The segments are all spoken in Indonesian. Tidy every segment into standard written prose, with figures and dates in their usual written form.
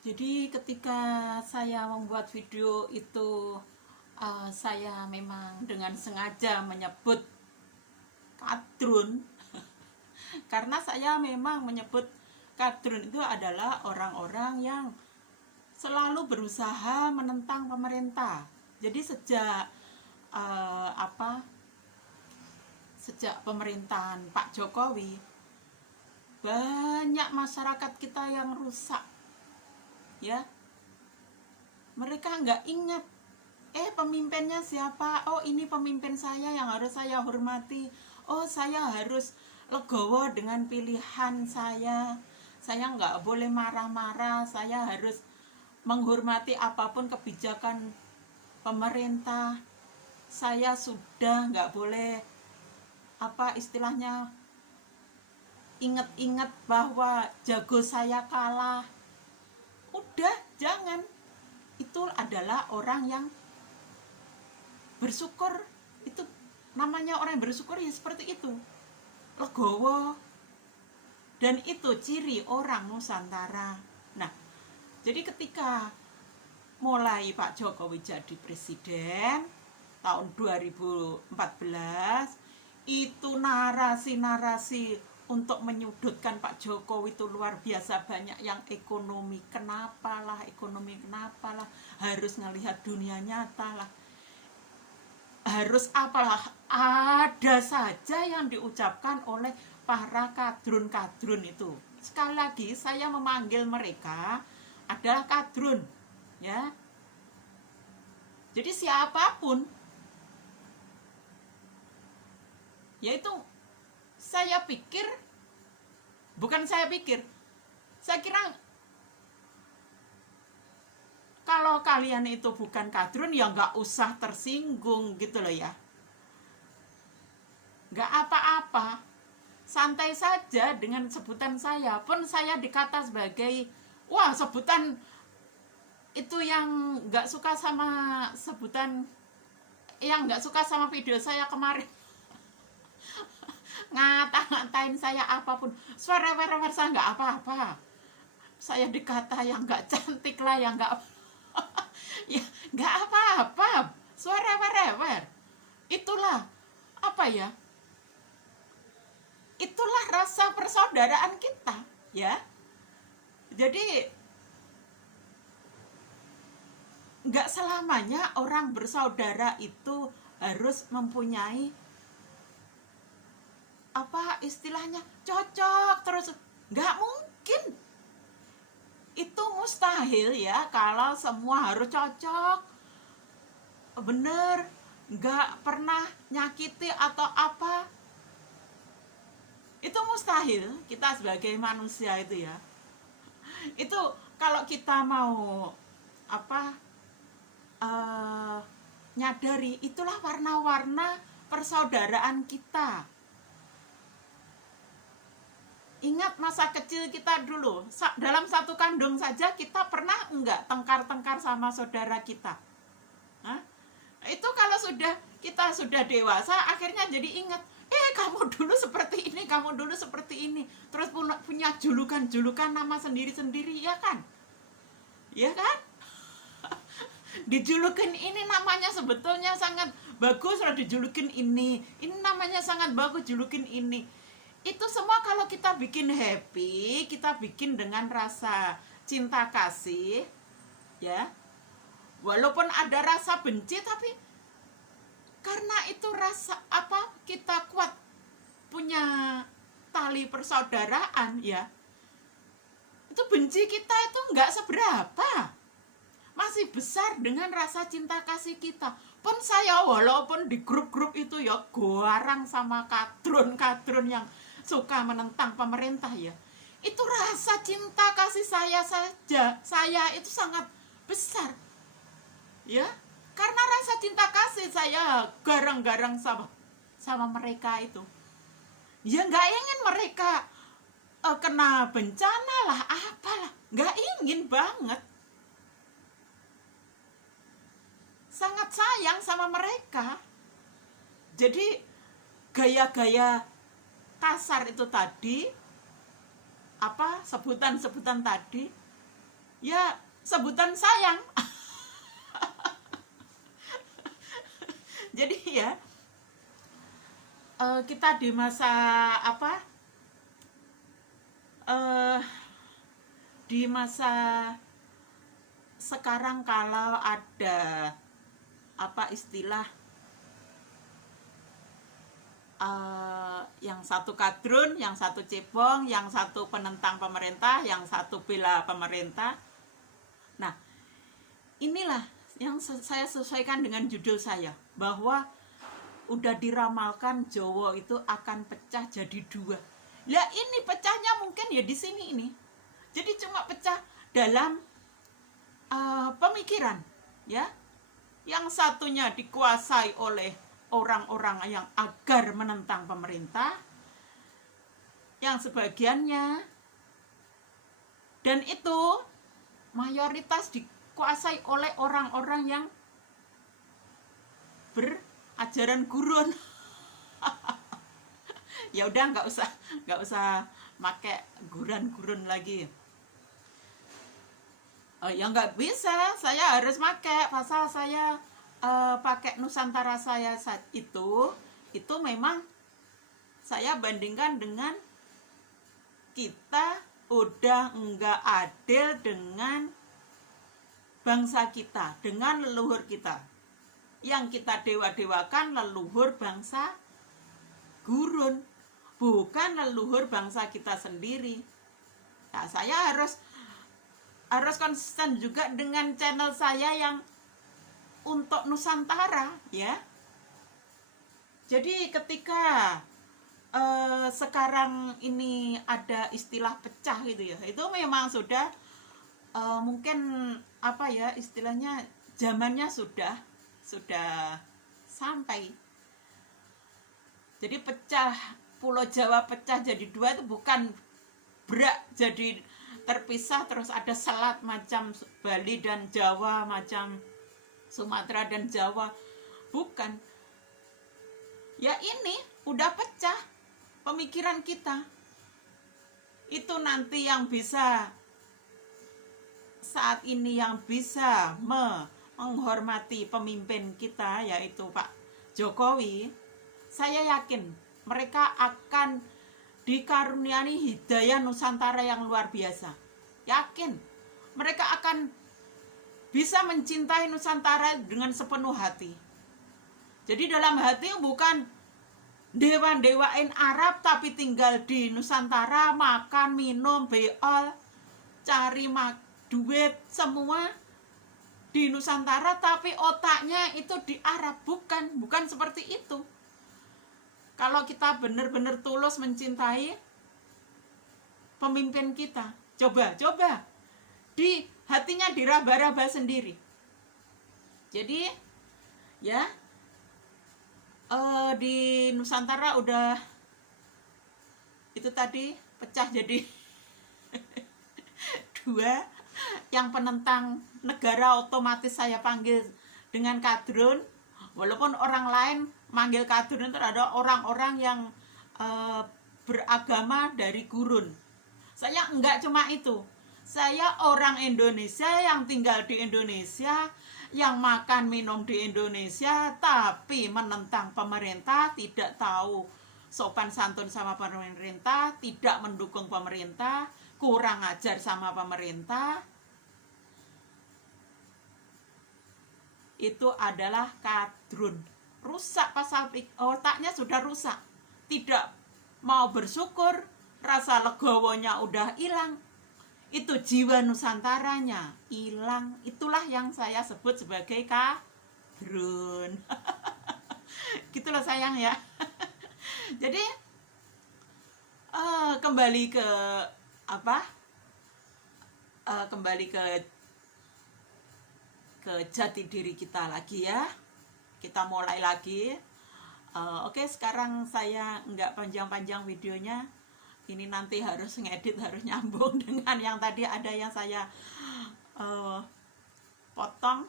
Jadi ketika saya membuat video itu, saya memang dengan sengaja menyebut kadrun karena saya memang menyebut kadrun itu adalah orang-orang yang selalu berusaha menentang pemerintah. Jadi eh, apa sejak pemerintahan Pak Jokowi, banyak masyarakat kita yang rusak, ya. Mereka nggak ingat pemimpinnya siapa. Oh, ini pemimpin saya yang harus saya hormati. Oh, saya harus legowo dengan pilihan saya nggak boleh marah-marah, saya harus menghormati apapun kebijakan pemerintah. Saya sudah nggak boleh, apa istilahnya, ingat-ingat bahwa jago saya kalah. Udah, jangan. Itu adalah orang yang bersyukur. Itu namanya orang yang bersyukur, ya seperti itu, legowo. Dan itu ciri orang Nusantara. Nah, jadi ketika mulai Pak Jokowi jadi presiden tahun 2014, itu narasi-narasi untuk menyudutkan Pak Jokowi itu luar biasa banyak. Yang ekonomi kenapalah, harus ngelihat dunia nyata lah, harus apalah, ada saja yang diucapkan oleh para kadrun-kadrun itu. Sekali lagi saya memanggil mereka adalah kadrun, ya. Jadi siapapun, yaitu saya pikir, bukan saya pikir, saya kira kalau kalian itu bukan kadrun ya nggak usah tersinggung gitu loh, ya. Nggak apa-apa, santai saja dengan sebutan saya. Pun saya dikata sebagai, wah, sebutan itu yang nggak suka sama sebutan, yang nggak suka sama video saya kemarin, ngata-ngatain saya apapun, suara wer-wer, saya nggak apa-apa. Saya dikata yang nggak cantik lah, yang nggak ya nggak apa-apa, suara wer-wer. Itulah apa ya, itulah rasa persaudaraan kita, ya. Jadi nggak selamanya orang bersaudara itu harus mempunyai, apa istilahnya, cocok terus. Nggak mungkin, itu mustahil, ya. Kalau semua harus cocok, bener, nggak pernah nyakiti atau apa, itu mustahil. Kita sebagai manusia itu, ya, itu kalau kita mau apa, nyadari, itulah warna-warna persaudaraan kita. Ingat masa kecil kita dulu, dalam satu kandung saja kita pernah enggak tengkar-tengkar sama saudara kita? Hah? Itu kalau kita sudah dewasa, akhirnya jadi ingat, kamu dulu seperti ini, kamu dulu seperti ini. Terus punya julukan-julukan nama sendiri-sendiri, ya kan? Ya kan? Dijulukin ini namanya sebetulnya sangat bagus, loh dijulukin ini namanya sangat bagus, julukin ini. Itu semua kalau kita bikin happy, kita bikin dengan rasa cinta kasih, ya. Walaupun ada rasa benci, tapi karena itu rasa apa, kita kuat punya tali persaudaraan, ya. Itu benci kita itu nggak seberapa, masih besar dengan rasa cinta kasih kita. Pun saya walaupun di grup-grup itu ya garang sama kadrun-kadrun yang suka menentang pemerintah, ya, itu rasa cinta kasih saya itu sangat besar, ya. Karena rasa cinta kasih saya garang-garang sama mereka itu, ya nggak ingin mereka kena bencana lah, apalah, nggak ingin banget. Sangat sayang sama mereka. Jadi gaya-gaya kasar itu tadi, apa sebutan-sebutan tadi, ya sebutan sayang. Jadi ya kita di masa apa, di masa sekarang kalau ada apa istilah, yang satu kadrun, yang satu cebong, yang satu penentang pemerintah, yang satu bela pemerintah. Nah, inilah yang saya sesuaikan dengan judul saya, bahwa udah diramalkan Jawa itu akan pecah jadi dua. Ya ini pecahnya mungkin ya di sini ini. Jadi cuma pecah dalam pemikiran, ya. Yang satunya dikuasai oleh orang-orang yang agar menentang pemerintah, yang sebagiannya, dan itu mayoritas dikuasai oleh orang-orang yang berajaran gurun. Ya udah nggak usah pakai gurun lagi. Ya nggak bisa, saya harus pakai pasal saya pakai Nusantara saya saat itu memang saya bandingkan dengan kita udah nggak adil dengan bangsa kita, dengan leluhur kita. Yang kita dewa-dewakan leluhur bangsa gurun, bukan leluhur bangsa kita sendiri. Nah, saya harus konsisten juga dengan channel saya yang untuk Nusantara, ya. Jadi ketika sekarang ini ada istilah pecah gitu ya, itu memang sudah mungkin apa ya istilahnya, zamannya sudah sampai. Jadi pecah, Pulau Jawa pecah jadi dua itu bukan berak jadi terpisah terus ada selat macam Bali dan Jawa, macam Sumatera dan Jawa, bukan. Ya ini udah pecah pemikiran kita. Itu nanti yang bisa saat ini yang bisa menghormati pemimpin kita, yaitu Pak Jokowi. Saya yakin mereka akan dikaruniai hidayah Nusantara yang luar biasa. Yakin mereka akan bisa mencintai Nusantara dengan sepenuh hati. Jadi dalam hati bukan dewa-dewain Arab tapi tinggal di Nusantara, makan, minum, beol, cari duit semua di Nusantara tapi otaknya itu di Arab. Bukan seperti itu. Kalau kita benar-benar tulus mencintai pemimpin kita, coba di hatinya diraba-raba sendiri. Jadi ya di Nusantara udah itu tadi pecah jadi dua. Yang penentang negara otomatis saya panggil dengan kadrun, walaupun orang lain manggil kadrun itu ada orang-orang yang beragama dari gurun. Saya enggak cuma itu, saya orang Indonesia yang tinggal di Indonesia, yang makan minum di Indonesia, tapi menentang pemerintah, tidak tahu sopan santun sama pemerintah, tidak mendukung pemerintah, kurang ajar sama pemerintah. Itu adalah kadrun. Rusak pasal otaknya sudah rusak. Tidak mau bersyukur, rasa legowonya udah hilang. Itu jiwa Nusantaranya hilang. Itulah yang saya sebut sebagai kadrun. Gitulah sayang ya. Jadi kembali ke apa? Kembali ke jati diri kita lagi ya. Kita mulai lagi. Oke, sekarang saya nggak panjang-panjang videonya. Ini nanti harus ngedit, harus nyambung dengan yang tadi ada yang saya potong.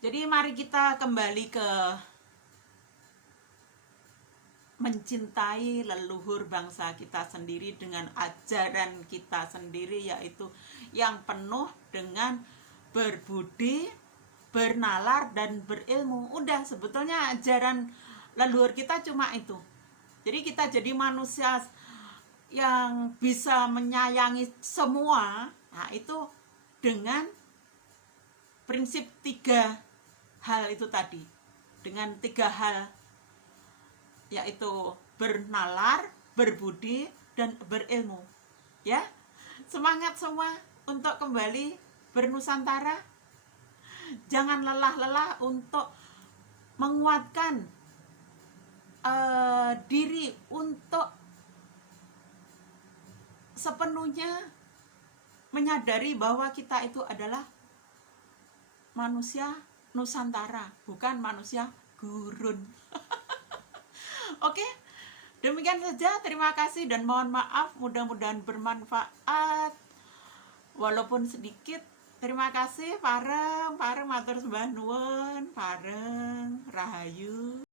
Jadi mari kita kembali ke mencintai leluhur bangsa kita sendiri dengan ajaran kita sendiri, yaitu yang penuh dengan berbudi, bernalar, dan berilmu. Udah, sebetulnya ajaran leluhur kita cuma itu. Jadi kita jadi manusia yang bisa menyayangi semua, nah itu dengan prinsip 3 hal itu tadi. Dengan 3 hal, yaitu bernalar, berbudi, dan berilmu. Ya, semangat semua untuk kembali bernusantara. Jangan lelah-lelah untuk menguatkan diri untuk sepenuhnya menyadari bahwa kita itu adalah manusia Nusantara, bukan manusia gurun. Oke, demikian saja. Terima kasih dan mohon maaf, mudah-mudahan bermanfaat walaupun sedikit. Terima kasih. Pareng matur sembah nuwun, pareng rahayu.